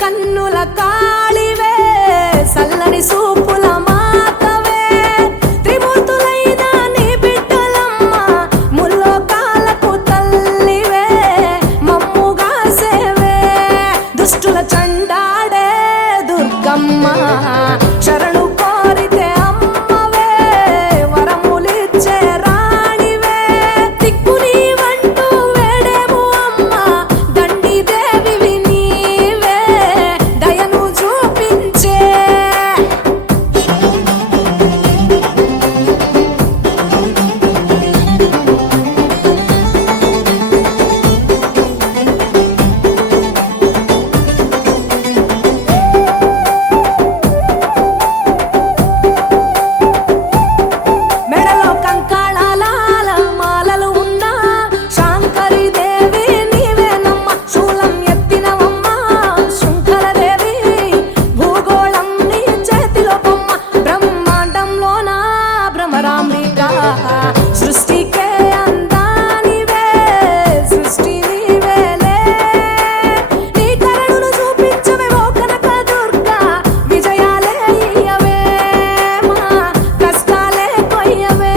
కన్నుల కాళివే సల్లని సూపుల మాతవే త్రిమూర్తులైన నీ బిడ్డలమ్మ ముల్లోకాలకు తల్లివే మమ్ముగా సేవే దుష్టుల చండాడే దుర్గమ్మ శరణు కోరితే అమ్మవే వరములిచ్చే రాణివే దిక్కు నీవంటూ వేడేము అమ్మ దండి దేవివి నీవే దయను చూపించే మెడలో కంకాళాల మాలలు ఉన్న శాంకరి దేవి నీవేనమ్మ శూలం ఎత్తినవమ్మ శృంఖల దేవి భూగోళం నీ చేతిలో బొమ్మ బ్రహ్మాండంలోన భ్రమరాంబిక సృష్టికే అందానివే సృష్టి నీవేలే నీ కరుణను చూపించవే ఓ కనక దుర్గా విజయాలే ఇయ్యవే మా కష్టాలే కొయ్యవే